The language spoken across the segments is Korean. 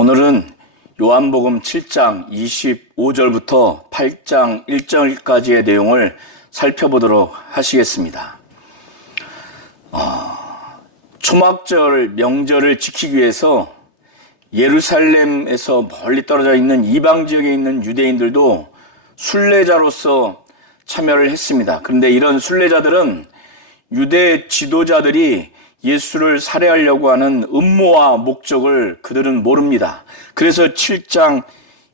오늘은 요한복음 7장 25절부터 8장 1절까지의 내용을 살펴보도록 하시겠습니다. 초막절 명절을 지키기 위해서 예루살렘에서 멀리 떨어져 있는 이방 지역에 있는 유대인들도 순례자로서 참여를 했습니다. 그런데 이런 순례자들은 유대 지도자들이 예수를 살해하려고 하는 음모와 목적을 그들은 모릅니다. 그래서 7장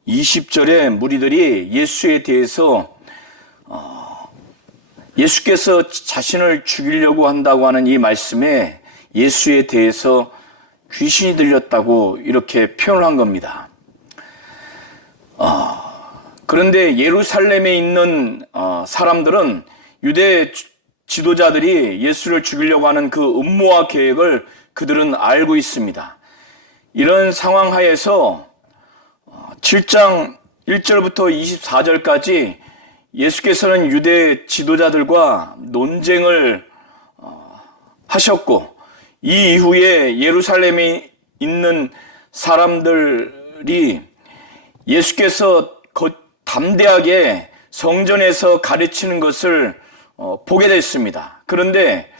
20절에 무리들이 예수에 대해서 예수께서 자신을 죽이려고 한다고 하는 이 말씀에 예수에 대해서 귀신이 들렸다고 이렇게 표현한 겁니다. 그런데 예루살렘에 있는 사람들은 유대 지도자들이 예수를 죽이려고 하는 그 음모와 계획을 그들은 알고 있습니다. 이런 상황 하에서 7장 1절부터 24절까지 예수께서는 유대 지도자들과 논쟁을 하셨고, 이 이후에 예루살렘에 있는 사람들이 예수께서 담대하게 성전에서 가르치는 것을 보게 됐습니다. 그런데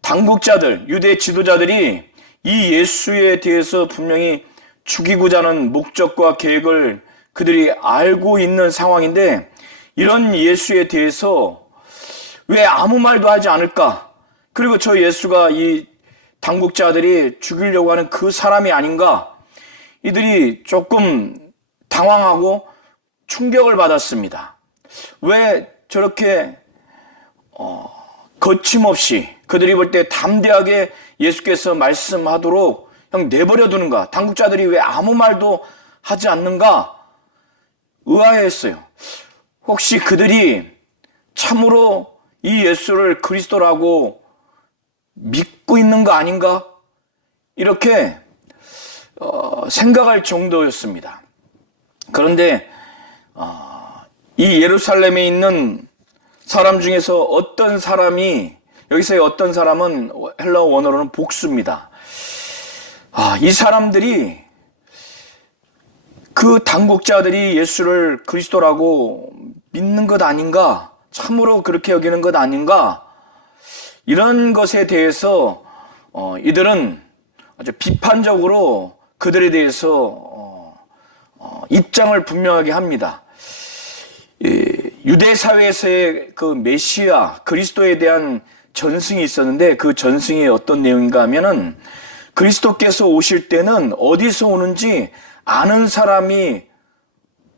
당국자들, 유대 지도자들이 이 예수에 대해서 분명히 죽이고자 하는 목적과 계획을 그들이 알고 있는 상황인데, 이런 예수에 대해서 왜 아무 말도 하지 않을까? 그리고 저 예수가 이 당국자들이 죽이려고 하는 그 사람이 아닌가? 이들이 조금 당황하고 충격을 받았습니다. 왜 저렇게 거침없이 그들이 볼 때 담대하게 예수께서 말씀하도록 그냥 내버려 두는가? 당국자들이 왜 아무 말도 하지 않는가? 의아했어요. 혹시 그들이 참으로 이 예수를 그리스도라고 믿고 있는 거 아닌가? 이렇게 생각할 정도였습니다. 그런데 이 예루살렘에 있는 사람 중에서 어떤 사람이, 여기서의 어떤 사람은 헬라어 원어로는 복수입니다. 이 사람들이, 그 당국자들이 예수를 그리스도라고 믿는 것 아닌가? 참으로 그렇게 여기는 것 아닌가? 이런 것에 대해서 이들은 아주 비판적으로 그들에 대해서 입장을 분명하게 합니다. 유대 사회에서의 그 메시아 그리스도에 대한 전승이 있었는데, 그 전승이 어떤 내용인가 하면은 그리스도께서 오실 때는 어디서 오는지 아는 사람이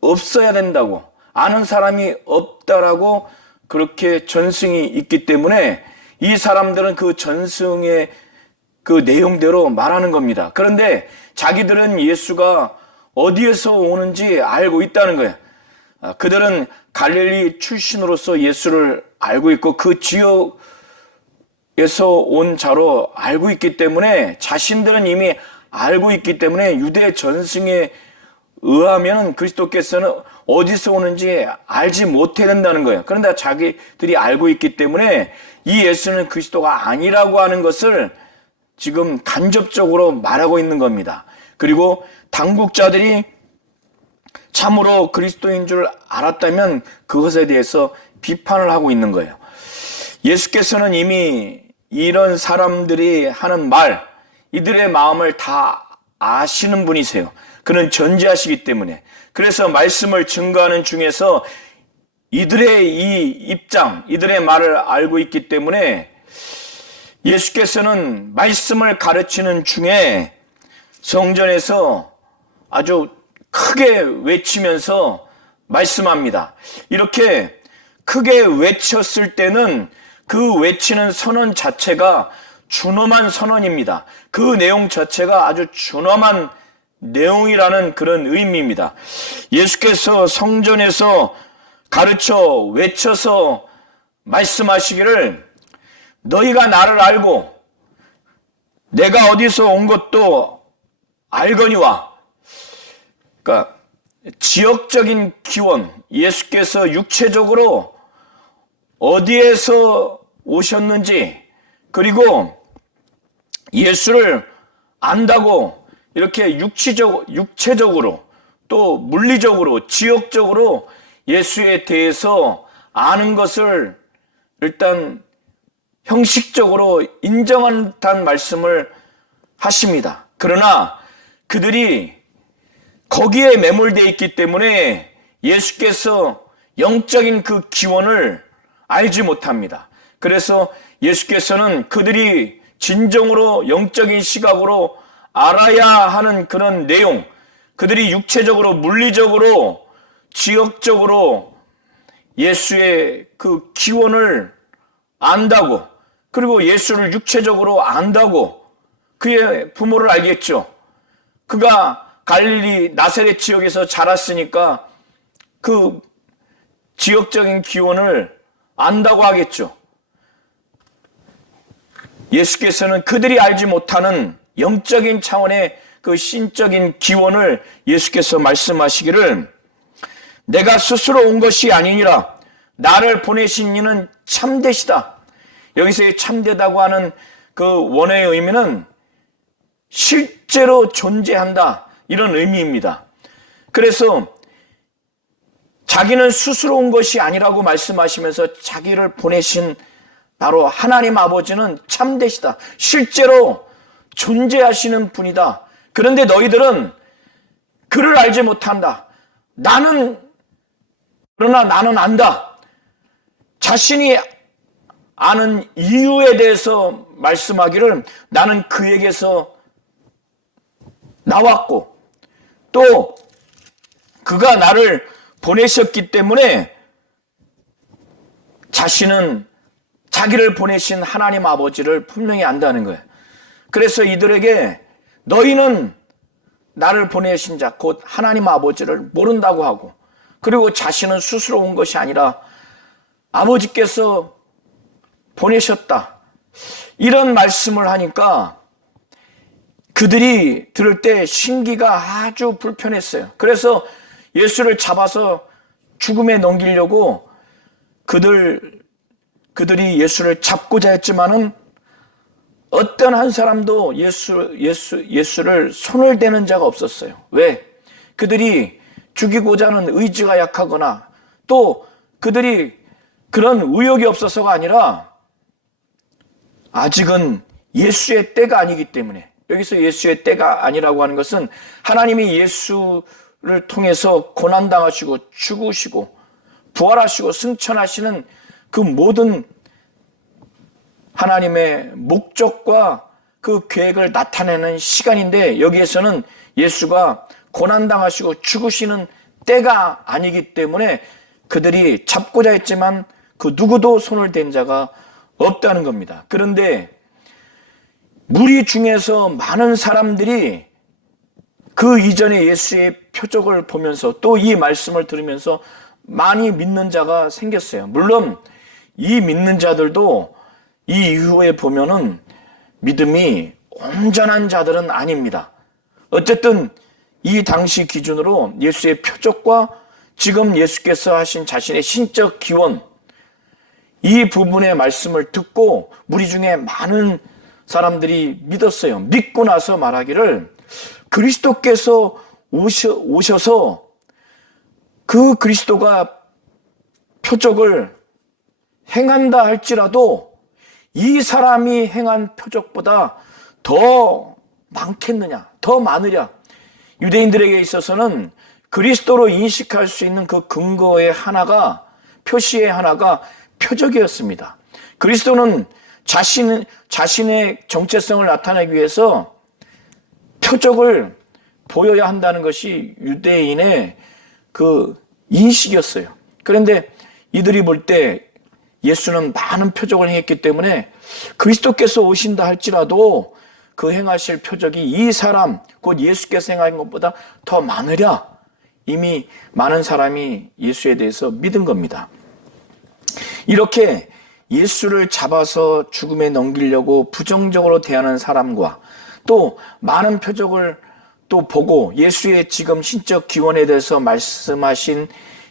없어야 된다고, 아는 사람이 없다라고 그렇게 전승이 있기 때문에 이 사람들은 그 전승의 그 내용대로 말하는 겁니다. 그런데 자기들은 예수가 어디에서 오는지 알고 있다는 거예요. 그들은 갈릴리 출신으로서 예수를 알고 있고 그 지역에서 온 자로 알고 있기 때문에, 자신들은 이미 알고 있기 때문에 유대 전승에 의하면 그리스도께서는 어디서 오는지 알지 못해야 된다는 거예요. 그런데 자기들이 알고 있기 때문에 이 예수는 그리스도가 아니라고 하는 것을 지금 간접적으로 말하고 있는 겁니다. 그리고 당국자들이 참으로 그리스도인 줄 알았다면 그것에 대해서 비판을 하고 있는 거예요. 예수께서는 이미 이런 사람들이 하는 말, 이들의 마음을 다 아시는 분이세요. 그는 전지하시기 때문에. 그래서 말씀을 증거하는 중에서 이들의 이 입장, 이들의 말을 알고 있기 때문에 예수께서는 말씀을 가르치는 중에 성전에서 아주 크게 외치면서 말씀합니다. 이렇게 크게 외쳤을 때는 그 외치는 선언 자체가 준엄한 선언입니다. 그 내용 자체가 아주 준엄한 내용이라는 그런 의미입니다. 예수께서 성전에서 가르쳐 외쳐서 말씀하시기를, 너희가 나를 알고 내가 어디서 온 것도 알거니와. 그러니까 지역적인 기원, 예수께서 육체적으로 어디에서 오셨는지, 그리고 예수를 안다고 이렇게 육체적으로 또 물리적으로 지역적으로 예수에 대해서 아는 것을 일단 형식적으로 인정한다는 말씀을 하십니다. 그러나 그들이 거기에 매몰되어 있기 때문에 예수께서 영적인 그 기원을 알지 못합니다. 그래서 예수께서는 그들이 진정으로 영적인 시각으로 알아야 하는 그런 내용, 그들이 육체적으로 물리적으로 지역적으로 예수의 그 기원을 안다고, 그리고 예수를 육체적으로 안다고, 그의 부모를 알겠죠. 그가 갈릴리 나사렛 지역에서 자랐으니까 그 지역적인 기원을 안다고 하겠죠. 예수께서는 그들이 알지 못하는 영적인 차원의 그 신적인 기원을 예수께서 말씀하시기를, 내가 스스로 온 것이 아니니라 나를 보내신 이는 참되시다. 여기서의 참되다고 하는 그 원어의 의미는 실제로 존재한다, 이런 의미입니다. 그래서 자기는 스스로 온 것이 아니라고 말씀하시면서 자기를 보내신 바로 하나님 아버지는 참되시다, 실제로 존재하시는 분이다. 그런데 너희들은 그를 알지 못한다. 그러나 나는 안다. 자신이 아는 이유에 대해서 말씀하기를, 나는 그에게서 나왔고 또 그가 나를 보내셨기 때문에 자신은 자기를 보내신 하나님 아버지를 분명히 안다는 거예요. 그래서 이들에게 너희는 나를 보내신 자 곧 하나님 아버지를 모른다고 하고, 그리고 자신은 스스로 온 것이 아니라 아버지께서 보내셨다, 이런 말씀을 하니까 그들이 들을 때 심기가 아주 불편했어요. 그래서 예수를 잡아서 죽음에 넘기려고 그들이 예수를 잡고자 했지만은 어떤 한 사람도 예수를 손을 대는 자가 없었어요. 왜? 그들이 죽이고자 하는 의지가 약하거나 또 그들이 그런 의욕이 없어서가 아니라 아직은 예수의 때가 아니기 때문에, 여기서 예수의 때가 아니라고 하는 것은 하나님이 예수를 통해서 고난당하시고 죽으시고 부활하시고 승천하시는 그 모든 하나님의 목적과 그 계획을 나타내는 시간인데, 여기에서는 예수가 고난당하시고 죽으시는 때가 아니기 때문에 그들이 잡고자 했지만 그 누구도 손을 댄 자가 없다는 겁니다. 그런데 무리 중에서 많은 사람들이 그 이전에 예수의 표적을 보면서 또 이 말씀을 들으면서 많이 믿는 자가 생겼어요. 물론 이 믿는 자들도 이 이후에 보면은 믿음이 온전한 자들은 아닙니다. 어쨌든 이 당시 기준으로 예수의 표적과 지금 예수께서 하신 자신의 신적 기원, 이 부분의 말씀을 듣고 무리 중에 많은 사람들이 믿었어요. 믿고 나서 말하기를, 그리스도께서 오셔서 그 그리스도가 표적을 행한다 할지라도 이 사람이 행한 표적보다 더 많겠느냐, 더 많으랴. 유대인들에게 있어서는 그리스도로 인식할 수 있는 그 근거의 하나가, 표시의 하나가 표적이었습니다. 그리스도는 자신의 정체성을 나타내기 위해서 표적을 보여야 한다는 것이 유대인의 그 인식이었어요. 그런데 이들이 볼 때 예수는 많은 표적을 행했기 때문에 그리스도께서 오신다 할지라도 그 행하실 표적이 이 사람, 곧 예수께서 행한 것보다 더 많으랴. 이미 많은 사람이 예수에 대해서 믿은 겁니다. 이렇게 예수를 잡아서 죽음에 넘기려고 부정적으로 대하는 사람과 또 많은 표적을 또 보고 예수의 지금 신적 기원에 대해서 말씀하신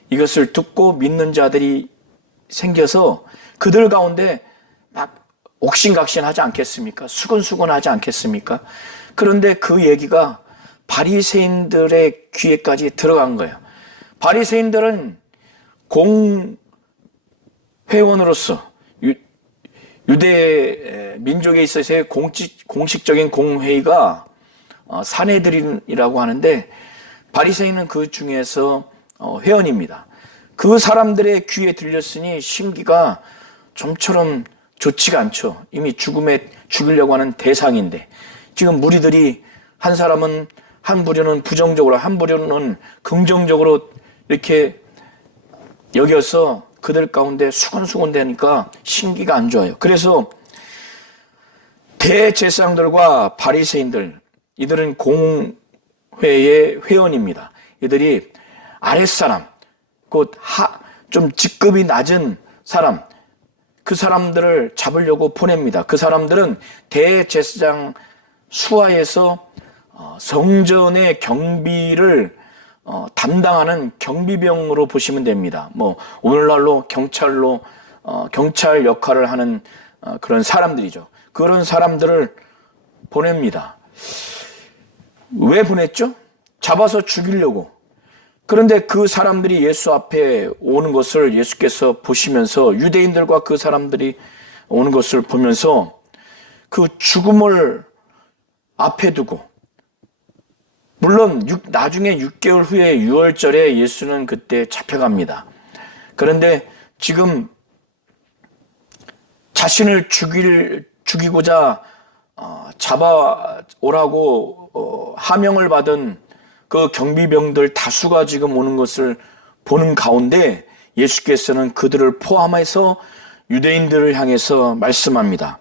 이것을 듣고 믿는 자들이 생겨서 그들 가운데 막 옥신각신하지 않겠습니까? 수근수근하지 않겠습니까? 그런데 그 얘기가 바리새인들의 귀에까지 들어간 거예요. 바리새인들은 공회원으로서 유대 민족에 있어서의 공식적인 공회의가 산헤드린이라고 하는데, 바리새인은 그 중에서 회원입니다. 그 사람들의 귀에 들렸으니 심기가 좀처럼 좋지가 않죠. 이미 죽이려고 하는 대상인데, 지금 무리들이 한 사람은, 한 부류는 부정적으로, 한 부류는 긍정적으로 이렇게 여겨서 그들 가운데 수건수건 되니까 심기가 안 좋아요. 그래서 대제사장들과 바리새인들, 이들은 공회의 회원입니다. 이들이 아랫사람, 곧 좀 직급이 낮은 사람, 그 사람들을 잡으려고 보냅니다. 그 사람들은 대제사장 수하에서 성전의 경비를 담당하는 경비병으로 보시면 됩니다. 뭐 오늘날로 경찰 역할을 하는 그런 사람들이죠. 그런 사람들을 보냅니다. 왜 보냈죠? 잡아서 죽이려고. 그런데 그 사람들이 예수 앞에 오는 것을 예수께서 보시면서, 유대인들과 그 사람들이 오는 것을 보면서 그 죽음을 앞에 두고, 물론 나중에 6개월 후에 6월절에 예수는 그때 잡혀갑니다. 그런데 지금 자신을 죽이고자 잡아오라고 하명을 받은 그 경비병들 다수가 지금 오는 것을 보는 가운데 예수께서는 그들을 포함해서 유대인들을 향해서 말씀합니다.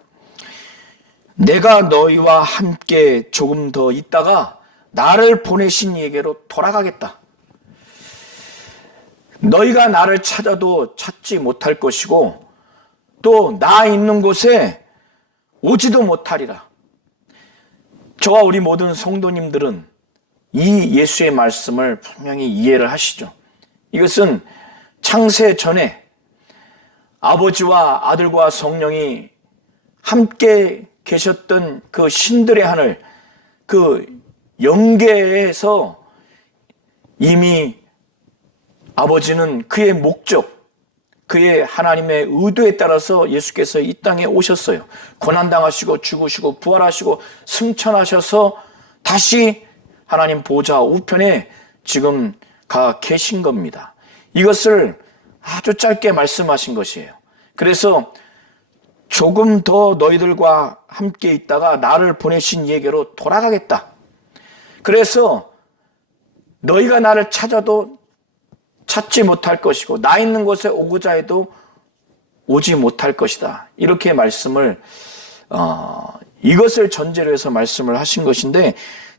내가 너희와 함께 조금 더 있다가 나를 보내신 이에게로 돌아가겠다. 너희가 나를 찾아도 찾지 못할 것이고 또 나 있는 곳에 오지도 못하리라. 저와 우리 모든 성도님들은 이 예수의 말씀을 분명히 이해를 하시죠. 이것은 창세 전에 아버지와 아들과 성령이 함께 계셨던 그 신들의 하늘, 그 영계에서 이미 아버지는 그의 목적, 그의 하나님의 의도에 따라서 예수께서 이 땅에 오셨어요. 고난당하시고 죽으시고 부활하시고 승천하셔서 다시 하나님 보좌 우편에 지금 가 계신 겁니다. 이것을 아주 짧게 말씀하신 것이에요. 그래서 조금 더 너희들과 함께 있다가 나를 보내신 이에게로 돌아가겠다. 그래서 너희가 나를 찾아도 찾지 못할 것이고 나 있는 곳에 오고자 해도 오지 못할 것이다. 이렇게 말씀을 이것을 전제로 해서 말씀을 하신 것인데,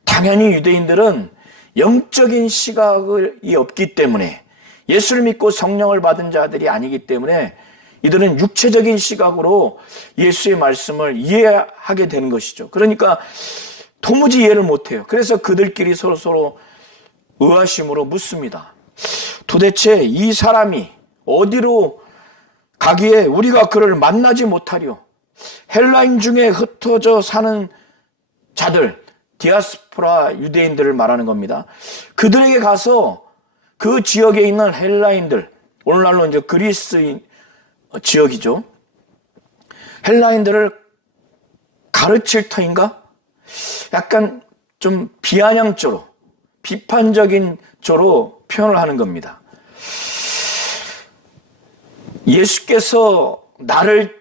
당연히 유대인들은 영적인 시각이 없기 때문에, 예수를 믿고 성령을 받은 자들이 아니기 때문에 이들은 육체적인 시각으로 예수의 말씀을 이해하게 되는 것이죠. 그러니까 도무지 이해를 못해요. 그래서 그들끼리 서로 의아심으로 묻습니다. 도대체 이 사람이 어디로 가기에 우리가 그를 만나지 못하리요? 헬라인 중에 흩어져 사는 자들, 디아스포라 유대인들을 말하는 겁니다. 그들에게 가서 그 지역에 있는 헬라인들, 오늘날로 이제 그리스 지역이죠. 헬라인들을 가르칠 터인가? 약간 좀 비아냥조로, 비판적인 조로 표현을 하는 겁니다. 예수께서 나를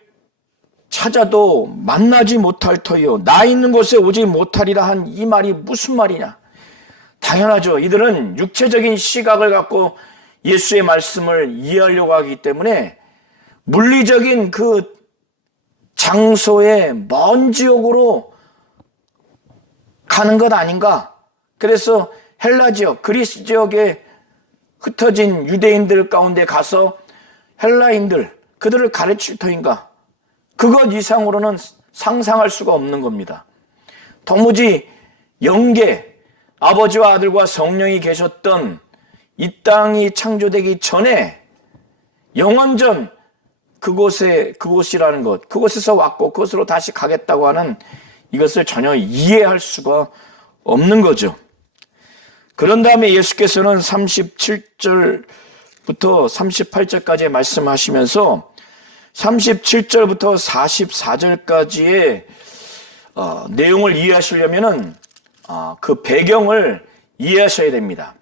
찾아도 만나지 못할 터이요 나 있는 곳에 오지 못하리라 한 이 말이 무슨 말이냐? 당연하죠. 이들은 육체적인 시각을 갖고 예수의 말씀을 이해하려고 하기 때문에 물리적인 그 장소의 먼 지역으로 가는 것 아닌가? 그래서 헬라 지역, 그리스 지역에 흩어진 유대인들 가운데 가서 헬라인들, 그들을 가르칠 터인가? 그것 이상으로는 상상할 수가 없는 겁니다. 도무지 영계, 아버지와 아들과 성령이 계셨던 이 땅이 창조되기 전에 영원전 그곳이라는 것, 그곳에서 왔고 그곳으로 다시 가겠다고 하는 이것을 전혀 이해할 수가 없는 거죠. 그런 다음에 예수께서는 37절부터 38절까지 말씀하시면서 37절부터 44절까지의 내용을 이해하시려면은 그 배경을 이해하셔야 됩니다.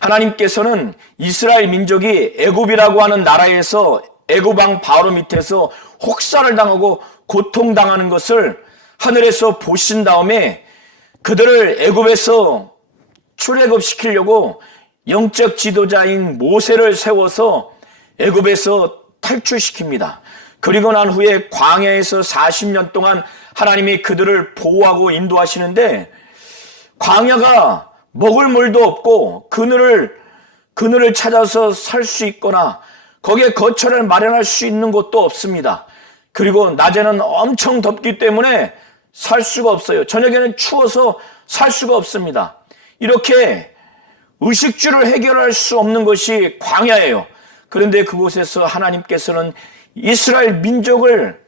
하나님께서는 이스라엘 민족이 애굽이라고 하는 나라에서 애굽 왕 바로 밑에서 혹사를 당하고 고통당하는 것을 하늘에서 보신 다음에 그들을 애굽에서 출애굽시키려고 영적 지도자인 모세를 세워서 애굽에서 탈출시킵니다. 그리고 난 후에 광야에서 40년 동안 하나님이 그들을 보호하고 인도하시는데 광야가 먹을 물도 없고 그늘을 찾아서 살 수 있거나 거기에 거처를 마련할 수 있는 곳도 없습니다. 그리고 낮에는 엄청 덥기 때문에 살 수가 없어요. 저녁에는 추워서 살 수가 없습니다. 이렇게 의식주를 해결할 수 없는 것이 광야예요. 그런데 그곳에서 하나님께서는 이스라엘 민족을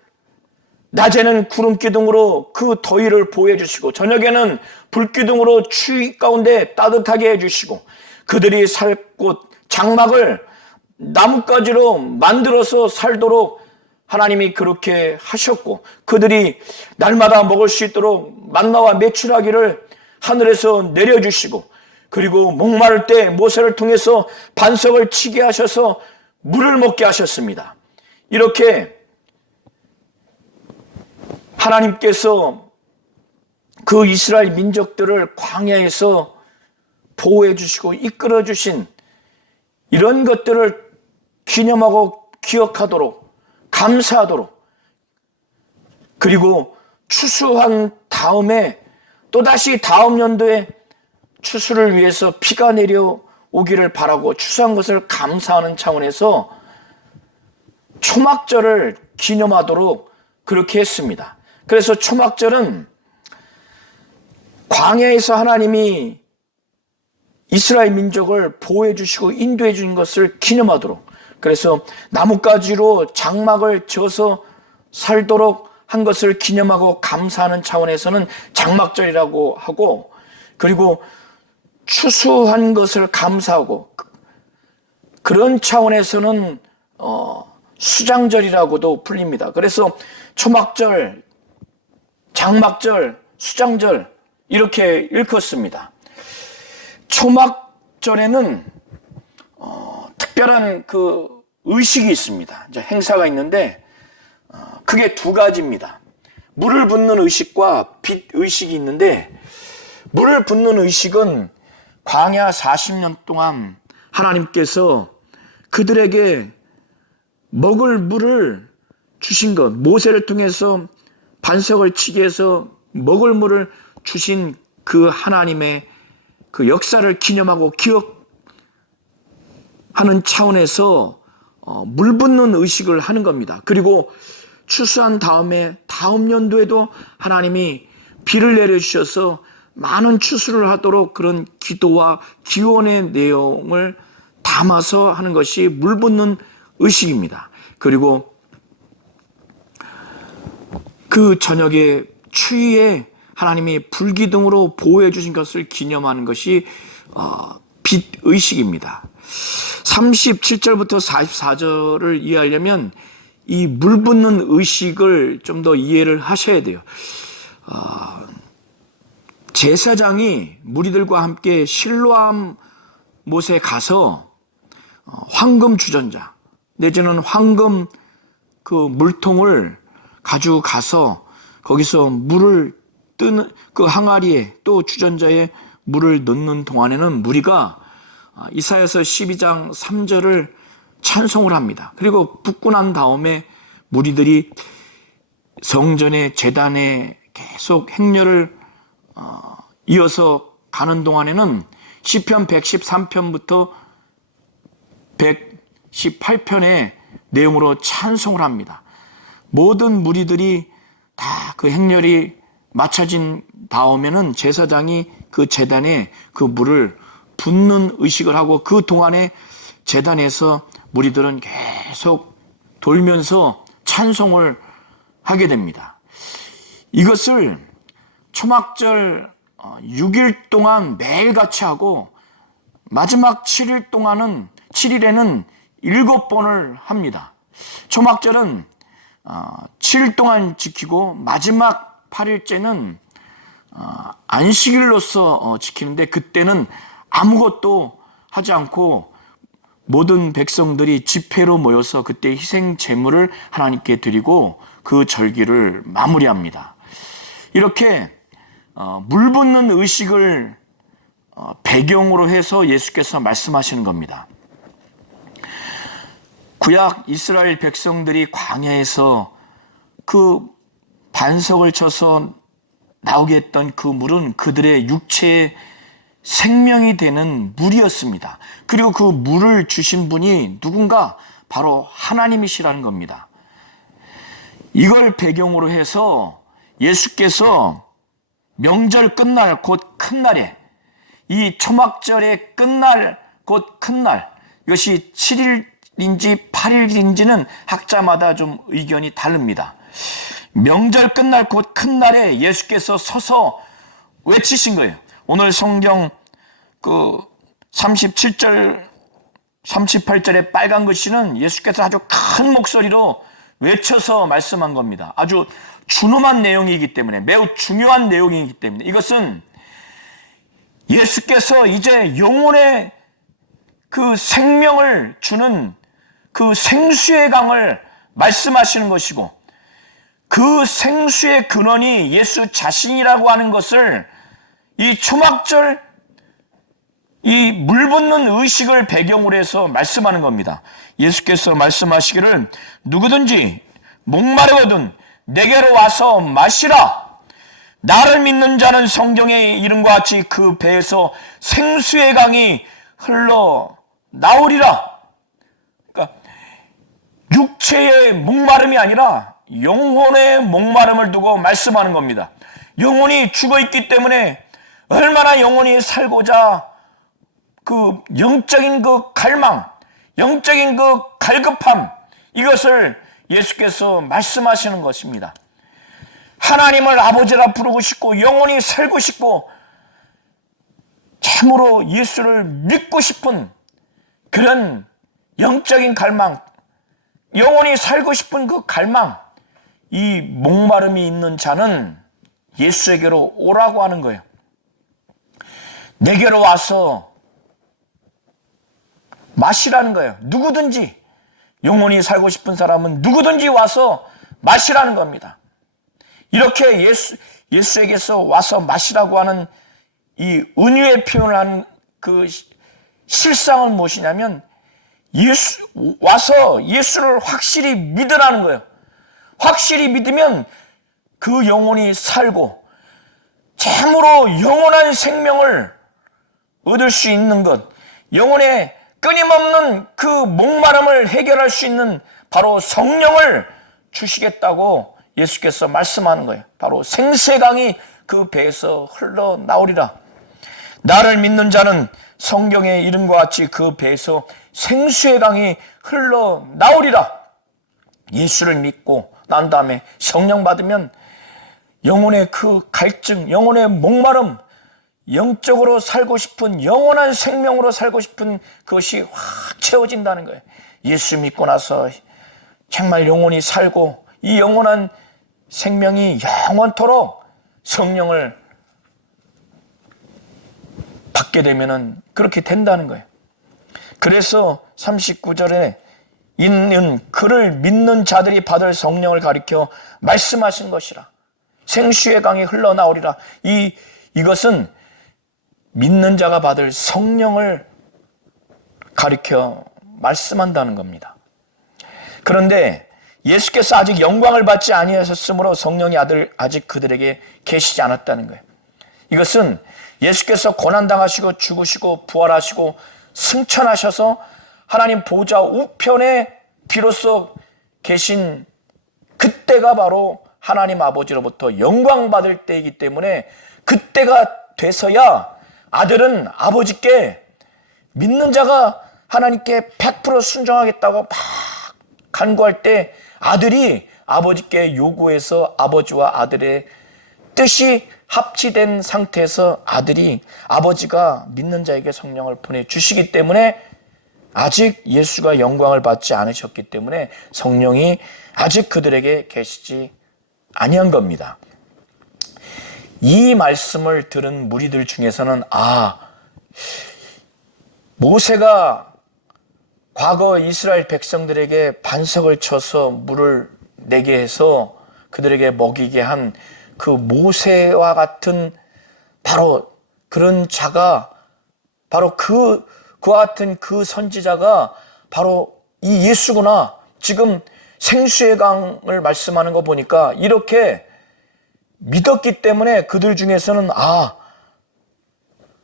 낮에는 구름 기둥으로 그 더위를 보호해 주시고 저녁에는 불 기둥으로 추위 가운데 따뜻하게 해주시고 그들이 살 곳 장막을 나뭇가지로 만들어서 살도록 하나님이 그렇게 하셨고 그들이 날마다 먹을 수 있도록 만나와 메추라기를 하늘에서 내려주시고 그리고 목마를 때 모세를 통해서 반석을 치게 하셔서 물을 먹게 하셨습니다. 이렇게 하나님께서 그 이스라엘 민족들을 광야에서 보호해 주시고 이끌어 주신 이런 것들을 기념하고 기억하도록 감사하도록 그리고 추수한 다음에 또다시 다음 연도에 추수를 위해서 비가 내려오기를 바라고 추수한 것을 감사하는 차원에서 초막절을 기념하도록 그렇게 했습니다. 그래서 초막절은 광야에서 하나님이 이스라엘 민족을 보호해 주시고 인도해 주신 것을 기념하도록 그래서 나뭇가지로 장막을 지어서 살도록 한 것을 기념하고 감사하는 차원에서는 장막절이라고 하고 그리고 추수한 것을 감사하고 그런 차원에서는 수장절이라고도 불립니다. 그래서 초막절, 장막절, 수장절 이렇게 일컫습니다. 초막절에는 특별한 그 의식이 있습니다. 이제 행사가 있는데 크게 두 가지입니다. 물을 붓는 의식과 빛 의식이 있는데 물을 붓는 의식은 광야 40년 동안 하나님께서 그들에게 먹을 물을 주신 것, 모세를 통해서 반석을 치게 해서 먹을 물을 주신 그 하나님의 그 역사를 기념하고 기억하는 차원에서 물 붓는 의식을 하는 겁니다. 그리고 추수한 다음에 다음 연도에도 하나님이 비를 내려주셔서 많은 추수를 하도록 그런 기도와 기원의 내용을 담아서 하는 것이 물 붓는 의식입니다. 그리고 그 저녁에 추위에 하나님이 불기둥으로 보호해 주신 것을 기념하는 것이 빛 의식입니다. 37절부터 44절을 이해하려면 이 물 붓는 의식을 좀 더 이해를 하셔야 돼요. 제사장이 무리들과 함께 실로암 못에 가서 황금 주전자 내지는 황금 그 물통을 가지고 가서 거기서 물을 뜨는 그 항아리에 또 주전자에 물을 넣는 동안에는 무리가 이사야서 12장 3절을 찬송을 합니다. 그리고 붓고 난 다음에 무리들이 성전의 제단에 계속 행렬을 이어서 가는 동안에는 시편 113편부터 118편의 내용으로 찬송을 합니다. 모든 무리들이 다 그 행렬이 마쳐진 다음에는 제사장이 그 제단에 그 물을 붓는 의식을 하고 그 동안에 제단에서 무리들은 계속 돌면서 찬송을 하게 됩니다. 이것을 초막절 6일 동안 매일같이 하고 마지막 7일에는 7번을 합니다. 초막절은 7일 동안 지키고 마지막 8일째는 안식일로서 지키는데, 그때는 아무것도 하지 않고 모든 백성들이 집회로 모여서 그때 희생 제물을 하나님께 드리고 그 절기를 마무리합니다. 이렇게 물 붓는 의식을 배경으로 해서 예수께서 말씀하시는 겁니다. 구약 이스라엘 백성들이 광야에서 그 반석을 쳐서 나오게 했던 그 물은 그들의 육체의 생명이 되는 물이었습니다. 그리고 그 물을 주신 분이 누군가? 바로 하나님이시라는 겁니다. 이걸 배경으로 해서 예수께서 명절 끝날 곧 큰 날에, 이 초막절의 끝날 곧 큰 날, 이것이 7일인지 8일인지는 학자마다 좀 의견이 다릅니다. 명절 끝날 곧 큰 날에 예수께서 서서 외치신 거예요. 오늘 성경 37절, 38절의 빨간 글씨는 예수께서 아주 큰 목소리로 외쳐서 말씀한 겁니다. 아주 준엄한 내용이기 때문에, 매우 중요한 내용이기 때문에, 이것은 예수께서 이제 영혼의 그 생명을 주는 그 생수의 강을 말씀하시는 것이고, 그 생수의 근원이 예수 자신이라고 하는 것을 이 초막절, 이 물 붓는 의식을 배경으로 해서 말씀하는 겁니다. 예수께서 말씀하시기를 누구든지 목마르거든 내게로 와서 마시라. 나를 믿는 자는 성경의 이름과 같이 그 배에서 생수의 강이 흘러 나오리라. 그러니까 육체의 목마름이 아니라 영혼의 목마름을 두고 말씀하는 겁니다. 영혼이 죽어 있기 때문에 얼마나 영혼이 살고자 그 영적인 그 갈망, 영적인 그 갈급함, 이것을 예수께서 말씀하시는 것입니다. 하나님을 아버지라 부르고 싶고 영혼이 살고 싶고 참으로 예수를 믿고 싶은 그런 영적인 갈망, 영혼이 살고 싶은 그 갈망, 이 목마름이 있는 자는 예수에게로 오라고 하는 거예요. 내게로 와서 마시라는 거예요. 누구든지, 영혼이 살고 싶은 사람은 누구든지 와서 마시라는 겁니다. 이렇게 예수에게서 와서 마시라고 하는 이 은유의 표현을 하는 그 실상은 무엇이냐면, 와서 예수를 확실히 믿으라는 거예요. 확실히 믿으면 그 영혼이 살고 참으로 영원한 생명을 얻을 수 있는 것, 영혼의 끊임없는 그 목마름을 해결할 수 있는 바로 성령을 주시겠다고 예수께서 말씀하는 거예요. 바로 생수의 강이 그 배에서 흘러나오리라. 나를 믿는 자는 성경의 이름과 같이 그 배에서 생수의 강이 흘러나오리라. 예수를 믿고 난 다음에 성령 받으면 영혼의 그 갈증, 영혼의 목마름, 영적으로 살고 싶은, 영원한 생명으로 살고 싶은 그것이 확 채워진다는 거예요. 예수 믿고 나서 정말 영혼이 살고 이 영원한 생명이 영원토록 성령을 받게 되면은 그렇게 된다는 거예요. 그래서 39절에 있는 그를 믿는 자들이 받을 성령을 가리켜 말씀하신 것이라. 생수의 강이 흘러나오리라. 이것은 믿는 자가 받을 성령을 가리켜 말씀한다는 겁니다. 그런데 예수께서 아직 영광을 받지 아니하셨으므로 성령이 아직 그들에게 계시지 않았다는 거예요. 이것은 예수께서 고난당하시고 죽으시고 부활하시고 승천하셔서 하나님 보좌 우편에 비로소 계신 그때가 바로 하나님 아버지로부터 영광 받을 때이기 때문에 그때가 돼서야 아들은 아버지께, 믿는 자가 하나님께 100% 순종하겠다고 막 간구할 때 아들이 아버지께 요구해서 아버지와 아들의 뜻이 합치된 상태에서 아버지가 믿는 자에게 성령을 보내주시기 때문에 아직 예수가 영광을 받지 않으셨기 때문에 성령이 아직 그들에게 계시지 아니한 겁니다. 이 말씀을 들은 무리들 중에서는 모세가 과거 이스라엘 백성들에게 반석을 쳐서 물을 내게 해서 그들에게 먹이게 한 그 모세와 같은 바로 그런 자가 바로 그와 같은 그 선지자가 바로 이 예수구나. 지금 생수의 강을 말씀하는 거 보니까 이렇게 믿었기 때문에 그들 중에서는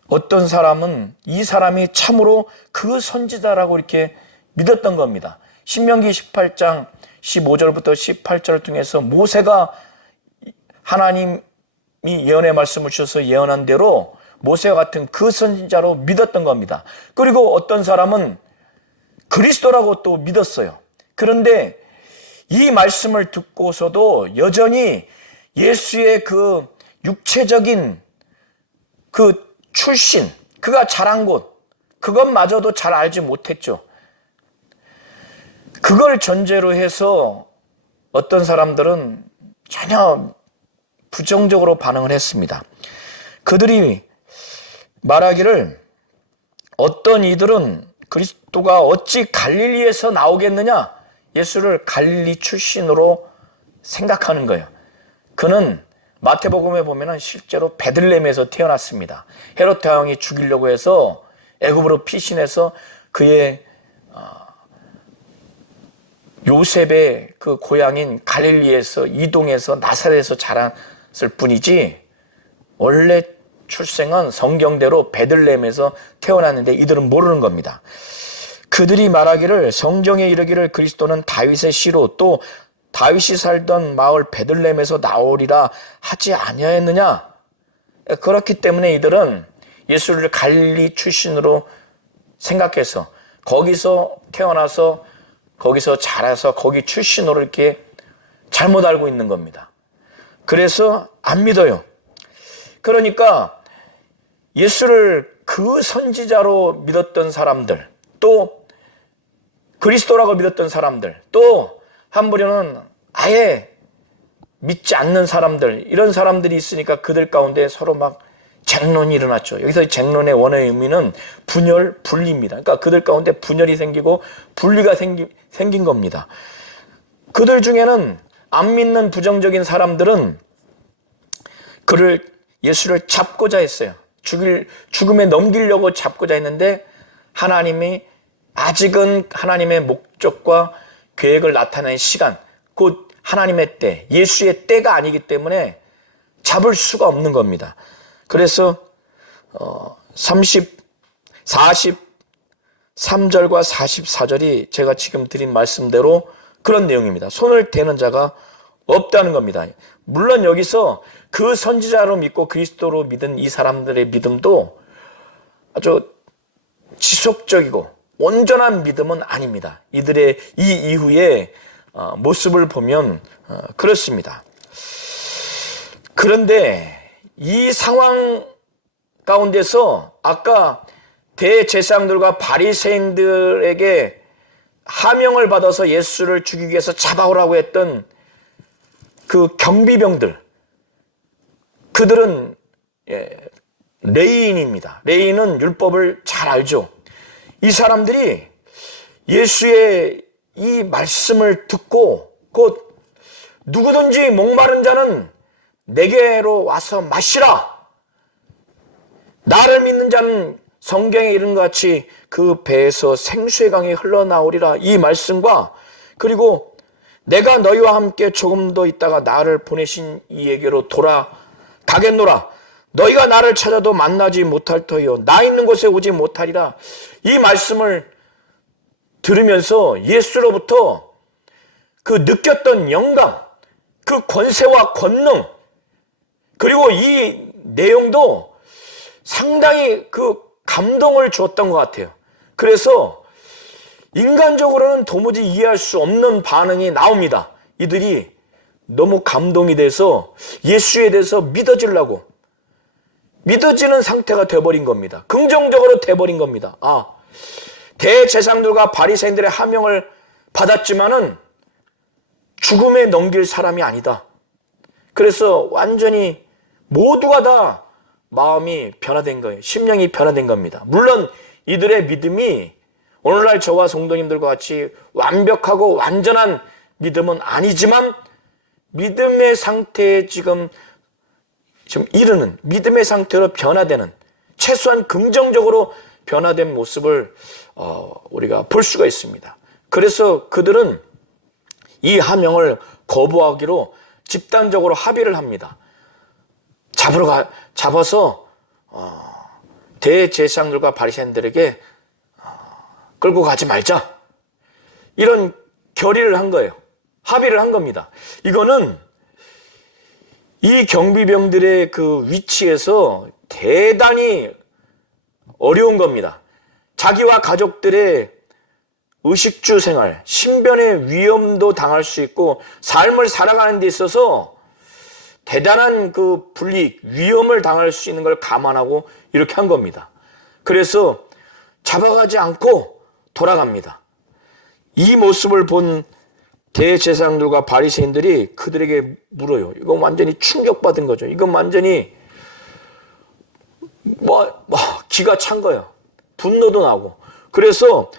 어떤 사람은 이 사람이 참으로 그 선지자라고 이렇게 믿었던 겁니다. 신명기 18장 15절부터 18절을 통해서 모세가 하나님이 예언의 말씀을 주셔서 예언한 대로 모세와 같은 그 선지자로 믿었던 겁니다. 그리고 어떤 사람은 그리스도라고 또 믿었어요. 그런데 이 말씀을 듣고서도 여전히 예수의 그 육체적인 그 출신, 그가 자란 곳, 그것마저도 잘 알지 못했죠. 그걸 전제로 해서 어떤 사람들은 전혀 부정적으로 반응을 했습니다. 그들이 말하기를 어떤 이들은 그리스도가 어찌 갈릴리에서 나오겠느냐? 예수를 갈릴리 출신으로 생각하는 거예요. 그는 마태복음에 보면 실제로 베들레헴에서 태어났습니다. 헤롯 왕이 죽이려고 해서 애굽으로 피신해서 그의 요셉의 그 고향인 갈릴리에서 이동해서 나사렛에서 자랐을 뿐이지 원래 출생은 성경대로 베들레헴에서 태어났는데 이들은 모르는 겁니다. 그들이 말하기를 성경에 이르기를 그리스도는 다윗의 씨로 또 다윗이 살던 마을 베들레헴에서 나오리라 하지 아니하였느냐? 그렇기 때문에 이들은 예수를 갈릴리 출신으로 생각해서 거기서 태어나서 거기서 자라서 거기 출신으로 이렇게 잘못 알고 있는 겁니다. 그래서 안 믿어요. 그러니까 예수를 그 선지자로 믿었던 사람들, 또 그리스도라고 믿었던 사람들, 또 한부류는 아예 믿지 않는 사람들, 이런 사람들이 있으니까 그들 가운데 서로 막 쟁론이 일어났죠. 여기서 쟁론의 원어의 의미는 분열, 분리입니다. 그러니까 그들 가운데 분열이 생기고 분리가 생긴 겁니다. 그들 중에는 안 믿는 부정적인 사람들은 예수를 잡고자 했어요. 죽음에 넘기려고 잡고자 했는데 하나님이 아직은 하나님의 목적과 계획을 나타낸 시간, 곧 하나님의 때, 예수의 때가 아니기 때문에 잡을 수가 없는 겁니다. 그래서 43절과 44절이 제가 지금 드린 말씀대로 그런 내용입니다. 손을 대는 자가 없다는 겁니다. 물론 여기서 그 선지자로 믿고 그리스도로 믿은 이 사람들의 믿음도 아주 지속적이고 온전한 믿음은 아닙니다. 이들의 이 이후의 모습을 보면 그렇습니다. 그런데 이 상황 가운데서 아까 대제사장들과 바리새인들에게 하명을 받아서 예수를 죽이기 위해서 잡아오라고 했던 그 경비병들, 그들은 레위인입니다. 레위인은 율법을 잘 알죠. 이 사람들이 예수의 이 말씀을 듣고 곧 누구든지 목마른 자는 내게로 와서 마시라. 나를 믿는 자는 성경에 이른 것 같이 그 배에서 생수의 강이 흘러나오리라. 이 말씀과 그리고 내가 너희와 함께 조금 더 있다가 나를 보내신 이에게로 돌아가겠노라. 너희가 나를 찾아도 만나지 못할 터이요 나 있는 곳에 오지 못하리라. 이 말씀을 들으면서 예수로부터 그 느꼈던 영감, 그 권세와 권능, 그리고 이 내용도 상당히 그 감동을 주었던 것 같아요. 그래서 인간적으로는 도무지 이해할 수 없는 반응이 나옵니다. 이들이 너무 감동이 돼서 예수에 대해서 믿어지려고 믿어지는 상태가 돼버린 겁니다. 긍정적으로 돼버린 겁니다. 대제사장들과 바리새인들의 하명을 받았지만은 죽음에 넘길 사람이 아니다. 그래서 완전히 모두가 다 마음이 변화된 거예요. 심령이 변화된 겁니다. 물론 이들의 믿음이 오늘날 저와 성도님들과 같이 완벽하고 완전한 믿음은 아니지만 믿음의 상태에 지금 이르는 믿음의 상태로 변화되는 최소한 긍정적으로 변화된 모습을 우리가 볼 수가 있습니다. 그래서 그들은 이 하명을 거부하기로 집단적으로 합의를 합니다. 잡아서 대제사장들과 바리새인들에게 끌고 가지 말자, 이런 결의를 한 거예요. 합의를 한 겁니다. 이거는 이 경비병들의 그 위치에서 대단히 어려운 겁니다. 자기와 가족들의 의식주 생활, 신변의 위험도 당할 수 있고 삶을 살아가는 데 있어서 대단한 그 불이익, 위험을 당할 수 있는 걸 감안하고 이렇게 한 겁니다. 그래서 잡아가지 않고 돌아갑니다. 이 모습을 본 대제사장들과 바리새인들이 그들에게 물어요. 이건 완전히 충격받은 거죠. 이건 완전히 기가 찬 거예요. 분노도 나고. 그래서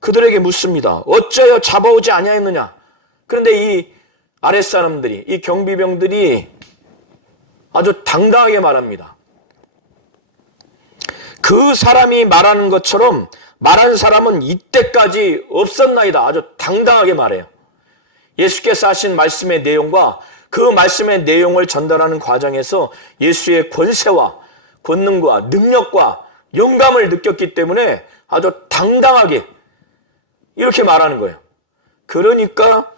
그들에게 묻습니다. 어찌하여 잡아오지 아니하였느냐? 그런데 이 아랫사람들이, 이 경비병들이 아주 당당하게 말합니다. 그 사람이 말하는 것처럼 말한 사람은 이때까지 없었나이다. 아주 당당하게 말해요. 예수께서 하신 말씀의 내용과 그 말씀의 내용을 전달하는 과정에서 예수의 권세와 권능과 능력과 영감을 느꼈기 때문에 아주 당당하게 이렇게 말하는 거예요. 그러니까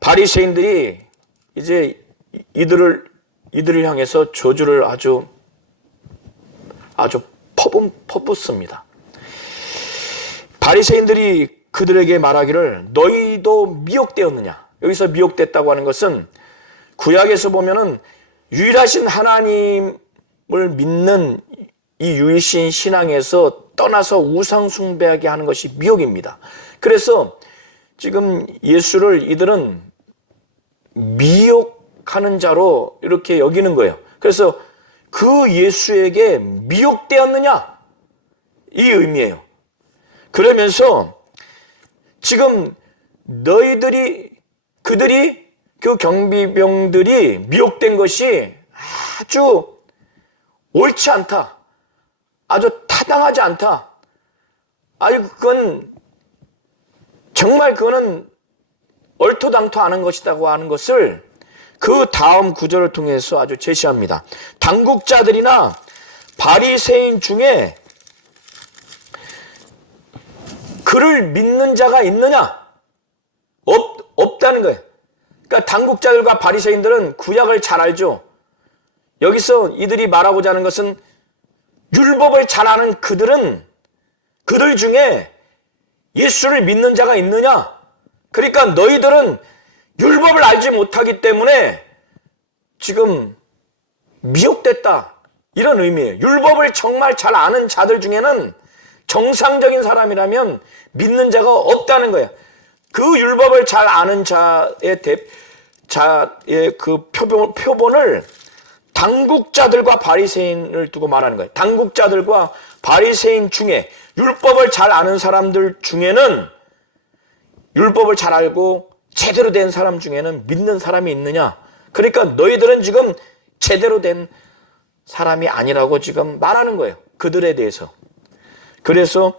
바리새인들이 이제 이들을 향해서 저주를 아주 퍼붓습니다. 바리새인들이 그들에게 말하기를 너희도 미혹되었느냐? 여기서 미혹됐다고 하는 것은 구약에서 보면은 유일하신 하나님을 믿는 이 유일신 신앙에서 떠나서 우상 숭배하게 하는 것이 미혹입니다. 그래서 지금 예수를 이들은 미혹하는 자로 이렇게 여기는 거예요. 그래서 그 예수에게 미혹되었느냐? 이 의미예요. 그러면서 지금 그들이 그 경비병들이 미혹된 것이 아주 옳지 않다. 아주 타당하지 않다. 그거는 얼토당토 않은 것이라고 하는 것을 그 다음 구절을 통해서 아주 제시합니다. 당국자들이나 바리새인 중에 그를 믿는 자가 있느냐? 없다는 거예요. 그러니까 당국자들과 바리새인들은 구약을 잘 알죠. 여기서 이들이 말하고자 하는 것은 율법을 잘 아는 그들 중에 예수를 믿는 자가 있느냐? 그러니까 너희들은 율법을 알지 못하기 때문에 지금 미혹됐다. 이런 의미예요. 율법을 정말 잘 아는 자들 중에는 정상적인 사람이라면 믿는 자가 없다는 거예요. 그 율법을 잘 아는 자의 그 표본을 당국자들과 바리새인을 두고 말하는 거예요. 당국자들과 바리새인 중에 율법을 잘 아는 사람들 중에는 율법을 잘 알고 제대로 된 사람 중에는 믿는 사람이 있느냐? 그러니까 너희들은 지금 제대로 된 사람이 아니라고 지금 말하는 거예요. 그들에 대해서. 그래서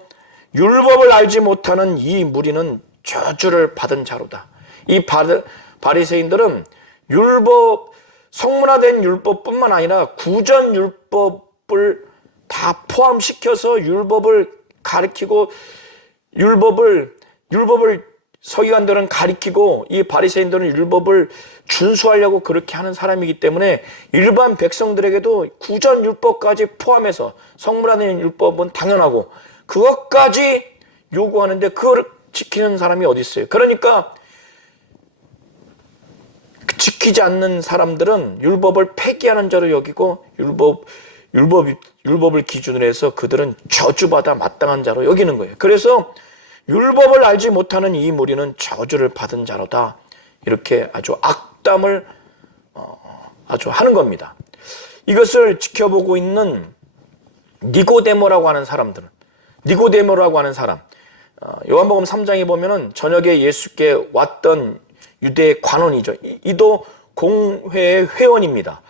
율법을 알지 못하는 이 무리는 저주를 받은 자로다. 이 바리새인들은 성문화된 율법뿐만 아니라 구전 율법을 다 포함시켜서 율법을 가리키고 율법을 서기관들은 가리키고 이 바리새인들은 율법을 준수하려고 그렇게 하는 사람이기 때문에 일반 백성들에게도 구전 율법까지 포함해서 성문화된 율법은 당연하고 그것까지 요구하는데 그걸 지키는 사람이 어디 있어요? 그러니까 지키지 않는 사람들은 율법을 폐기하는 자로 여기고 율법을 기준으로 해서 그들은 저주받아 마땅한 자로 여기는 거예요. 그래서 율법을 알지 못하는 이 무리는 저주를 받은 자로다. 이렇게 아주 악담을 아주 하는 겁니다. 이것을 지켜보고 있는 니고데모라고 하는 사람, 요한복음 3장에 보면은 저녁에 예수께 왔던 유대 관원이죠. 이도 공회의 회원입니다.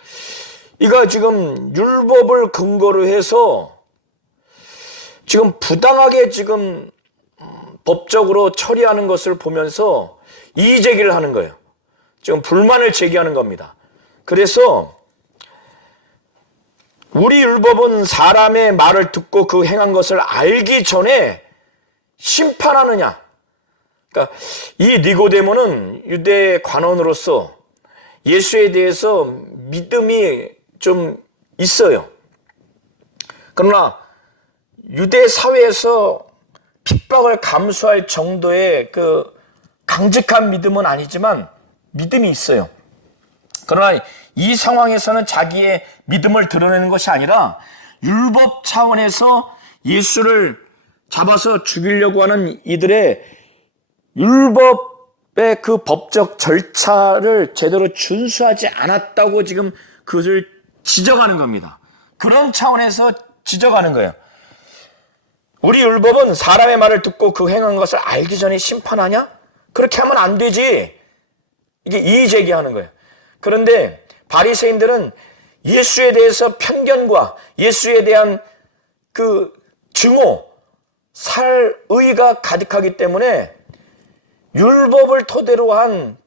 이가 지금 율법을 근거로 해서 지금 부당하게 지금 법적으로 처리하는 것을 보면서 이의 제기를 하는 거예요. 지금 불만을 제기하는 겁니다. 그래서 우리 율법은 사람의 말을 듣고 그 행한 것을 알기 전에 심판하느냐. 그러니까 이 니고데모는 유대 관원으로서 예수에 대해서 믿음이 좀 있어요. 그러나 유대 사회에서 핍박을 감수할 정도의 그 강직한 믿음은 아니지만 믿음이 있어요. 그러나 이 상황에서는 자기의 믿음을 드러내는 것이 아니라 율법 차원에서 예수를 잡아서 죽이려고 하는 이들의 율법의 그 법적 절차를 제대로 준수하지 않았다고 지금 그것을 지적하는 겁니다. 그런 차원에서 지적하는 거예요. 우리 율법은 사람의 말을 듣고 그 행한 것을 알기 전에 심판하냐? 그렇게 하면 안 되지. 이게 이의 제기하는 거예요. 그런데 바리새인들은 예수에 대해서 편견과 예수에 대한 그 증오, 살의가 가득하기 때문에 율법을 토대로 한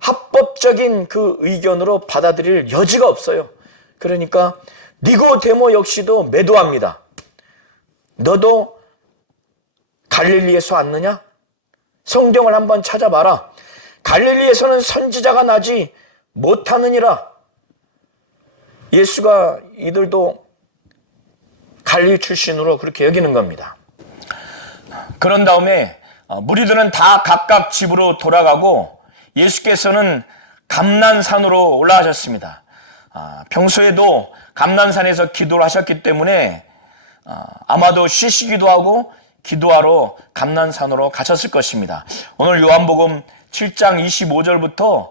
합법적인 그 의견으로 받아들일 여지가 없어요. 그러니까 니고데모 역시도 매도합니다. 너도 갈릴리에서 왔느냐? 성경을 한번 찾아봐라. 갈릴리에서는 선지자가 나지 못하느니라. 예수가 이들도 갈릴리 출신으로 그렇게 여기는 겁니다. 그런 다음에 무리들은 다 각각 집으로 돌아가고 예수께서는 감난산으로 올라가셨습니다. 평소에도 감난산에서 기도를 하셨기 때문에 아마도 쉬시기도 하고 기도하러 감난산으로 가셨을 것입니다. 오늘 요한복음 7장 25절부터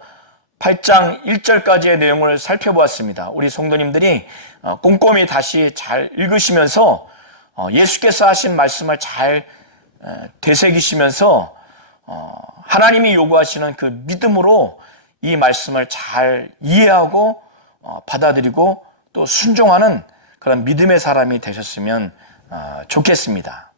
8장 1절까지의 내용을 살펴보았습니다. 우리 성도님들이 꼼꼼히 다시 잘 읽으시면서 예수께서 하신 말씀을 잘 되새기시면서 하나님이 요구하시는 그 믿음으로 이 말씀을 잘 이해하고 받아들이고 또 순종하는 그런 믿음의 사람이 되셨으면 좋겠습니다.